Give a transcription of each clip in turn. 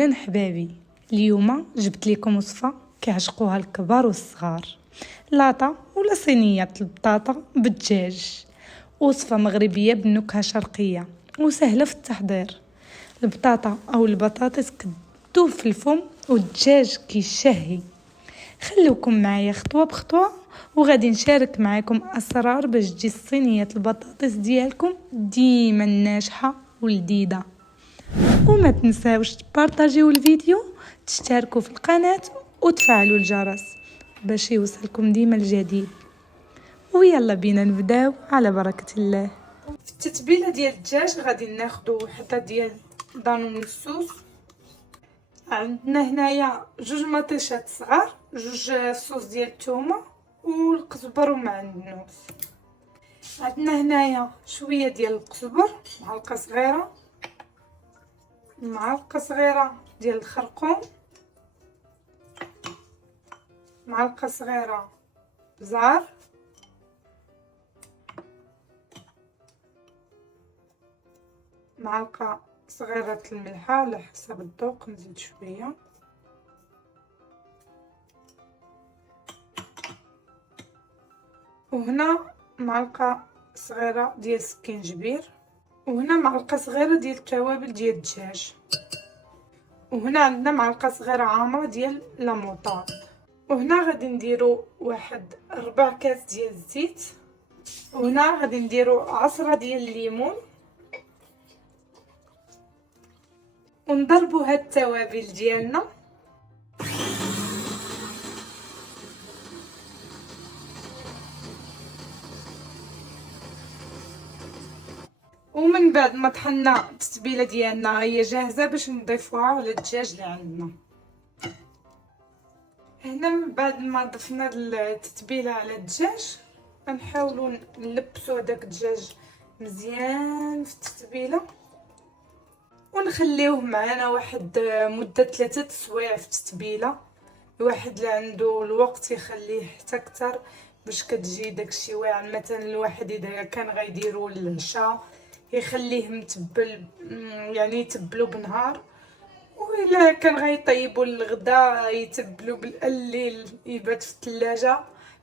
اهلا حبابي. اليوم جبت لكم وصفه كيعشقوها الكبار والصغار، لاطه ولا صينيه البطاطا بالدجاج. وصفه مغربيه بنكهه شرقيه وسهله في التحضير. البطاطا او البطاطس كتدوب في الفم والدجاج كيشهي. خلوكم معايا خطوه بخطوه وغادي نشارك معاكم اسرار باش تجي صينيه البطاطس ديالكم ديما ناجحه ولذيذه. وما تنساوش تبارطاجيو الفيديو، تشتركوا في القناة وتفعلوا الجرس باش يوصلكم ديما الجديد. ويلا بينا نبداو على بركة الله. في التتبيله ديال الدجاج غادي ناخدو وحده ديال دانون الصوص. عندنا هنايا 2 مطيشات صغار، 2 صوص ديال الثومه والقزبر ومعدنوس. عندنا هنايا شويه ديال القزبر، معلقه صغيره، معلقه صغيره ديال الخرقوم، معلقه صغيره زعر، معلقه صغيره الملح على حسب الذوق، نزيد شويه، وهنا معلقه صغيره ديال السكينجبير، وهنا معلقه صغيره ديال التوابل ديال الدجاج، وهنا عندنا معلقه صغيره عامره ديال لاموطاد. وهنا غادي نديرو واحد 4 كاس ديال الزيت، وهنا غادي نديرو عصره ديال الليمون، ونضربو هاد التوابل ديالنا ومن بعد ما طحنا التتبيله ديالنا هي جاهزه باش نضيفوها على الدجاج اللي عندنا. هنا من بعد ما ضفنا التتبيله على الدجاج غنحاولوا نلبسوا هذاك الدجاج مزيان في التتبيله ونخليوه معنا واحد مده 3 سوايع في التتبيله. الواحد اللي عنده الوقت يخليه حتى اكثر باش كتجي داكشي واعر. مثلا الواحد اذا كان غيديروا للعشاء يخليه متبل، يعني يتبلو بنهار، وإلا كان غيطيبوا للغدا يتبلو بالليل يبات في الثلاجه،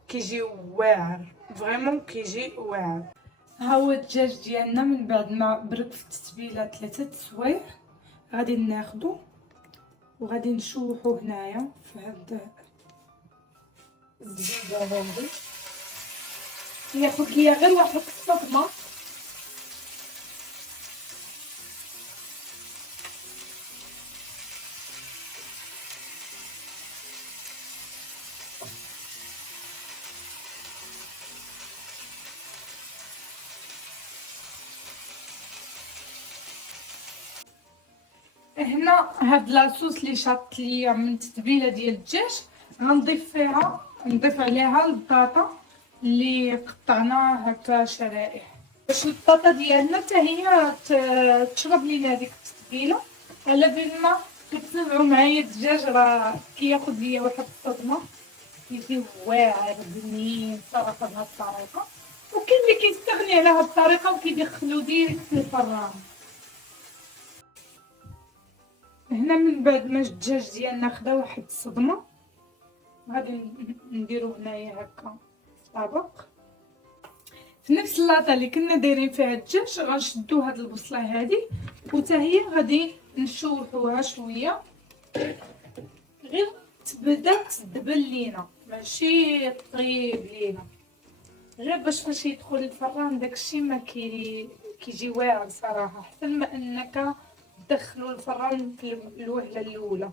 كيجي واعر فريمون، كيجي واعر. ها هو الدجاج ديالنا من بعد ما برك في التتبيله 3 سوايع غادي ناخدو وغادي نشوحو هنايا في هاد الزبده هادي. ياخد ليا غير واحد الصدمه هنا. هاد لاصوص اللي شاط ليا من التتبيله ديال الدجاج نضيف عليها البطاطا اللي قطعناها هكا شرائح باش البطاطا ديالنا حتى هي تشرب لينا هذيك التتبيله. على بال ما كتسمعوا معايا الدجاج راه كياخذ ليا واحد الصدمه، كيجي واعر بنين صراحه بهاد الطريقه. وكاين اللي كيستغني على هاد الطريقه وكيدخلو ديريكت في الفران. هنا من بعد ما الدجاج ديالنا خدا واحد الصدمه غادي نديرو هنايا هكا طبق في نفس اللاطه اللي كنا دايرين فيها الدجاج. غنشدو هاد البصله هادي وتا هي غادي نشوحوها شويه غير تبدا تدبل لينا، ماشي طيب لينا، غير باش فاش يدخل الفران داكشي ما كيجي واعر صراحه، احسن ما انك دخلوا الفران في الوهله الاولى.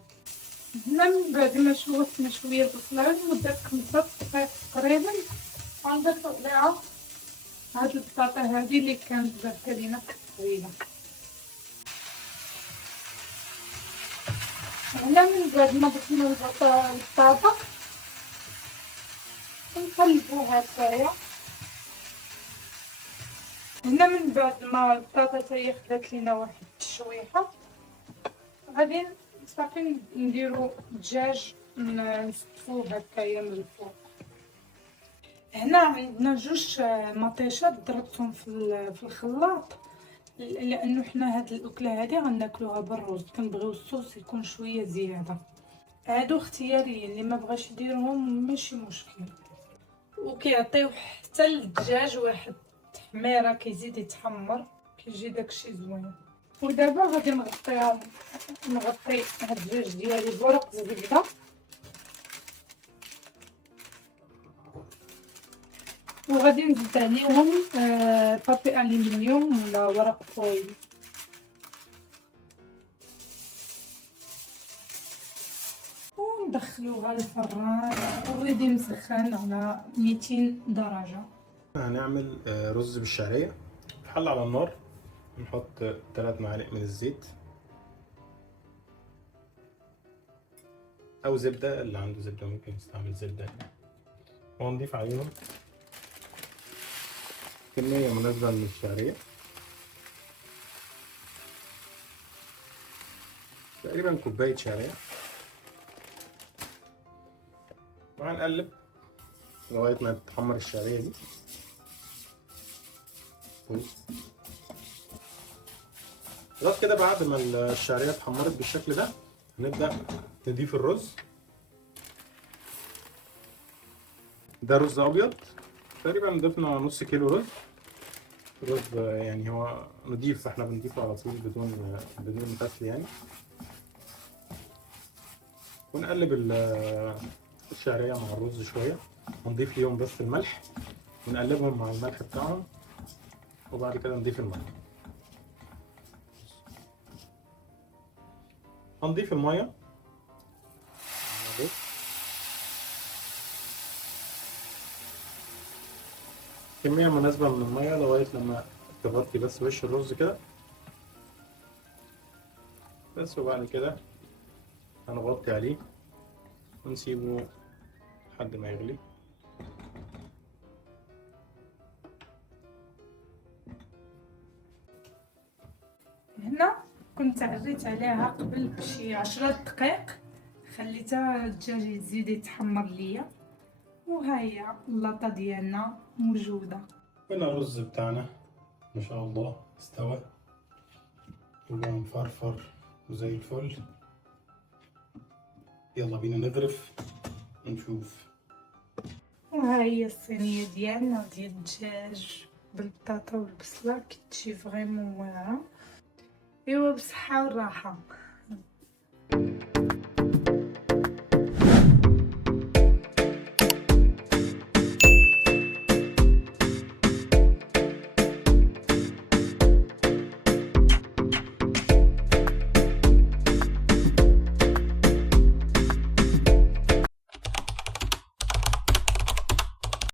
هنا من بعد ما شوحنا شويه البصله لمده 5 دقائق تقريبا غنضيفو عليها هاد البطاطا هادي اللي كانت زركه لينا في التتبيله. هنا من بعد ما ضفنا البطاطا نقلبوها هكايا. هنا من بعد ما البطاطا تاهي خدات لينا واحد التشويحه غادي صافي نديرو الدجاج نستفوه هكايا من الفوق. هنا عندنا 2 مطيشات ضربتهم في الخلاط لانه حنا هاد الاكله هادي غناكلوها بالرز، كنبغيو الصوص يكون شويه زياده. هادو اختياريين، اللي ما بغاش يديرهم ماشي مشكل. وكيعطيو حتى الدجاج واحد التحميره، كيزيد يتحمر، كيجي داكشي زوين. ودابا غادي نغطي هاد الدجاج ديالي بورق زبده، وغادي نزيد عليهم بابي الومنيوم ولا ورق فويل، وندخلوها للفران اوريدي مسخن على 200 درجه. هنعمل رز بالشعرية في حلة على النار. نحط 3 معالق من الزيت أو زبدة، اللي عنده زبدة ممكن يستعمل زبدة، ونضيف عليهم كمية مناسبة من الشعرية، تقريبا كوباية شعرية، وهنقلب لغاية ما تتحمر الشعرية دي كويس. خلاص كده بعد ما الشعرية اتحمرت بالشكل ده هنبدأ نضيف الرز. ده رز أبيض، تقريبا ضفنا نص كيلو رز. رز يعني هو نضيف، فاحنا بنضيفه على طول بدون غسل يعني. ونقلب الشعرية مع الرز شوية، ونضيف ليهم بس الملح، ونقلبهم مع الملح بتاعهم، وبعد كده نضيف المية. هنضيف المية كمية مناسبة من المية لغاية لما تغطي بس وش الرز كده بس، وبعد كده هنغطي عليه ونسيبه لحد ما يغلي. هنا كنت عريت عليها قبل بشي 10 دقائق، خليتها الدجاج يزيد يتحمر ليا، وها هي اللاطه ديالنا موجوده. هنا الرز بتاعنا ما شاء الله استوى وبقى مفرفر وزي الفل. يلا بينا نغرف ونشوف. وها هي الصينيه ديالنا ديال الدجاج بالبطاطا والبصله، كتجي فريمون واعره. ايوا بصحه والراحه.